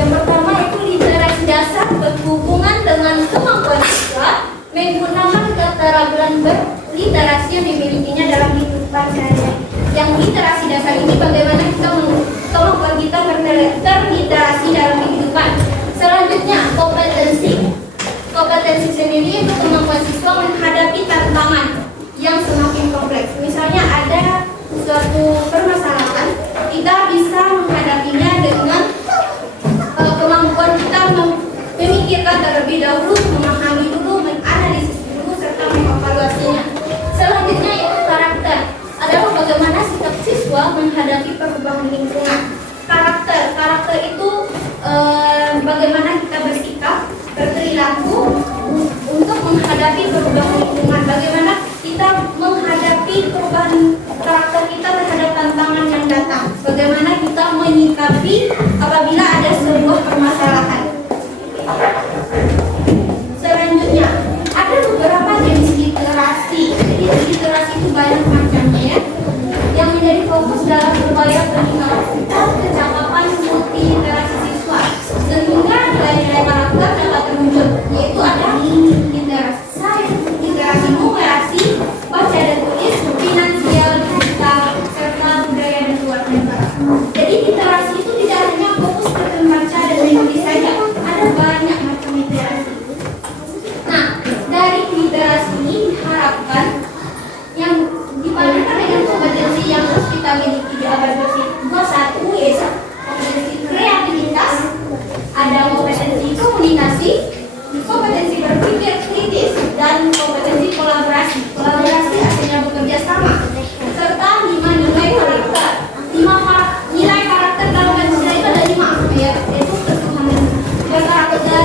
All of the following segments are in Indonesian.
Yang pertama itu literasi dasar berhubungan dengan kemampuan siswa menggunakan keterampilan berliterasi yang dimilikinya dalam kehidupan sehari-hari. Yang literasi dasar ini bagaimana kemampuan kita berliterasi dalam kehidupan. Selanjutnya kompetensi. Kompetensi sendiri itu kemampuan siswa menghadapi tantangan yang semakin kompleks. Misalnya ada suatu permasalahan, kita bisa menghadapinya dengan kemampuan kita memikirkan terlebih dahulu, memahami dulu, menganalisis dulu, serta mengevaluasinya. Selanjutnya yaitu karakter. Adalah bagaimana sikap siswa menghadapi perubahan lingkungan. Karakter itu bagaimana kita bersikap, berperilaku untuk menghadapi perubahan lingkungan. Bagaimana kita menghadapi perubahan karakter kita terhadap tantangan yang datang. Bagaimana kita menyikapi apabila ada sebuah permasalahan. Selanjutnya, ada beberapa jenis literasi. Jadi literasi itu banyak macamnya ya. Yang menjadi fokus dalam upaya peningkatan kecakapan multi literasi siswa sehingga nilai-nilai karakter dapat terwujud, yaitu ada literasi sains, literasi numerasi, baca dan tulis, finansial, digital, serta budaya dan kewarganegaraan. Jadi literasi itu tidak hanya fokus ke membaca dan menulis saja, ada banyak macam literasi. Nah, dari literasi ini diharapkan yang dipadukan dengan kompetensi yang harus kita miliki di abad 21 yaitu kompetensi kreativitas, ada kompetensi komunikasi, kompetensi berpikir kritis, dan kompetensi kolaborasi. Kolaborasi artinya bekerja sama, serta 5 nilai karakter. 5 nilai karakter dalam manusia itu ada 5, yaitu ketuhanan, berkarakter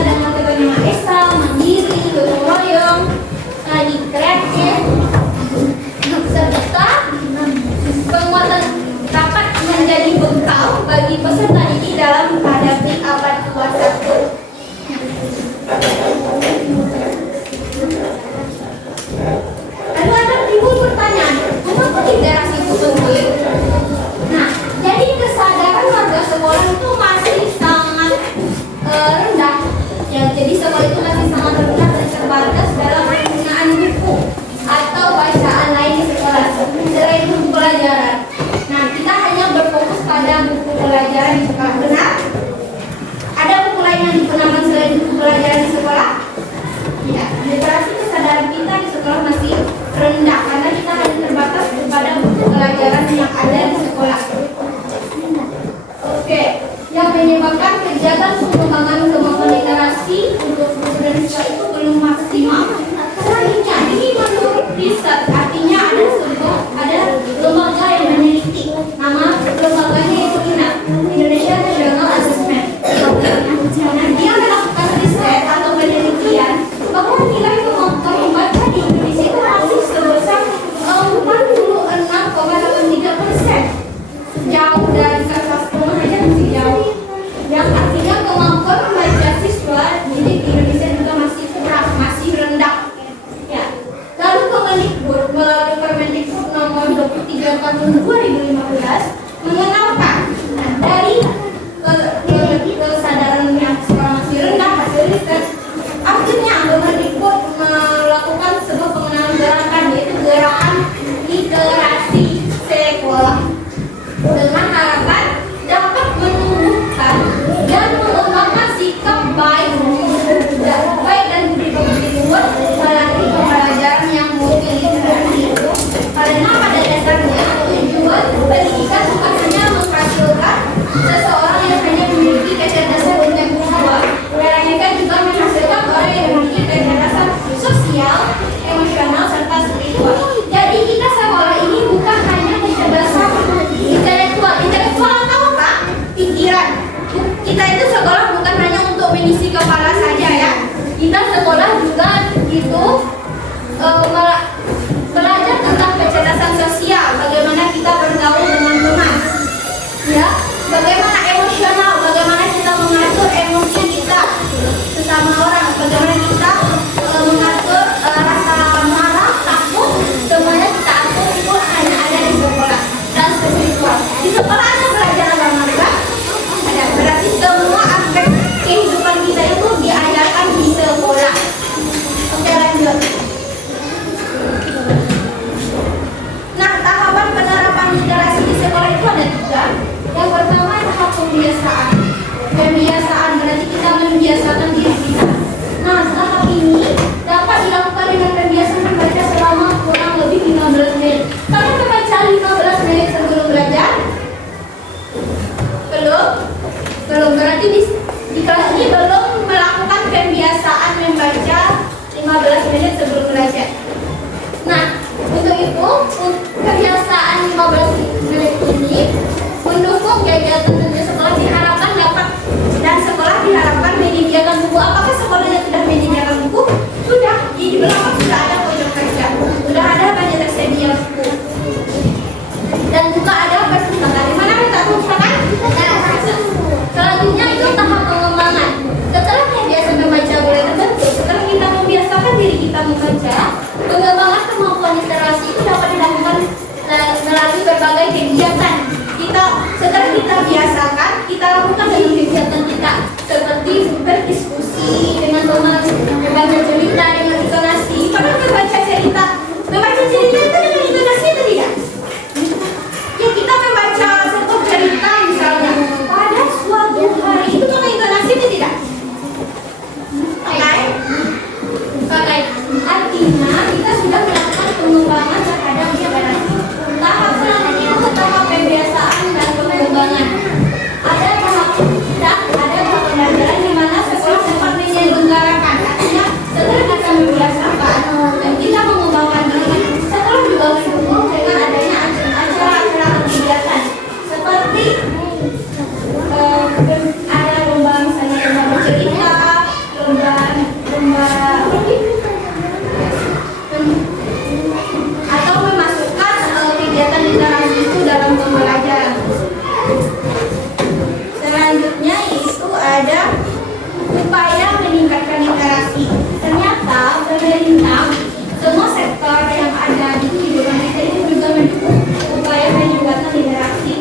pemerintah, semua sektor yang ada di kehidupan kita itu juga mendukung upaya peningkatan literasi.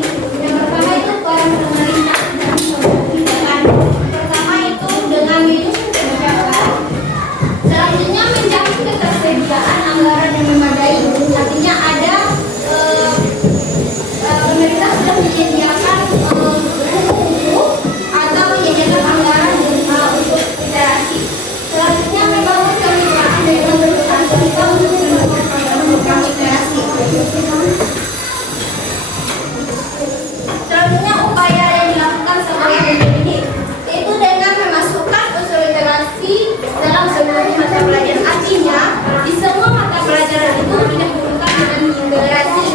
Yang pertama itu peran pemerintah dalam suatu kebijakan. Pertama itu dengan menyusun kebijakan. Selanjutnya menjamin ketersediaan anggaran yang memadai. Artinya ada pemerintah sudah menyediakan buku-buku atau menyediakan anggaran untuk literasi. Selanjutnya membangun kemitraan dengan perusahaan kita untuk mendukung program literasi. Selanjutnya upaya yang dilakukan sama ini itu dengan memasukkan unsur literasi dalam seluruh mata pelajaran. Artinya di semua mata pelajaran itu didahulukan dengan literasi.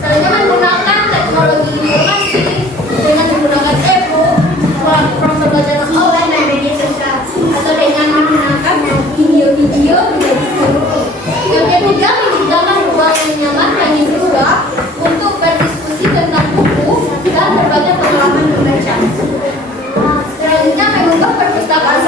Selanjutnya menggunakan teknologi informasi dengan menggunakan e-book, platform pembelajaran online dan media sosial, atau dengan menggunakan video-video menjadi guru. Yang ketiga, menciptakan ruang yang nyaman bagi siswa untuk berdiskusi tentang buku dan berbagai pengalaman membaca. Selanjutnya mengubah perpustakaan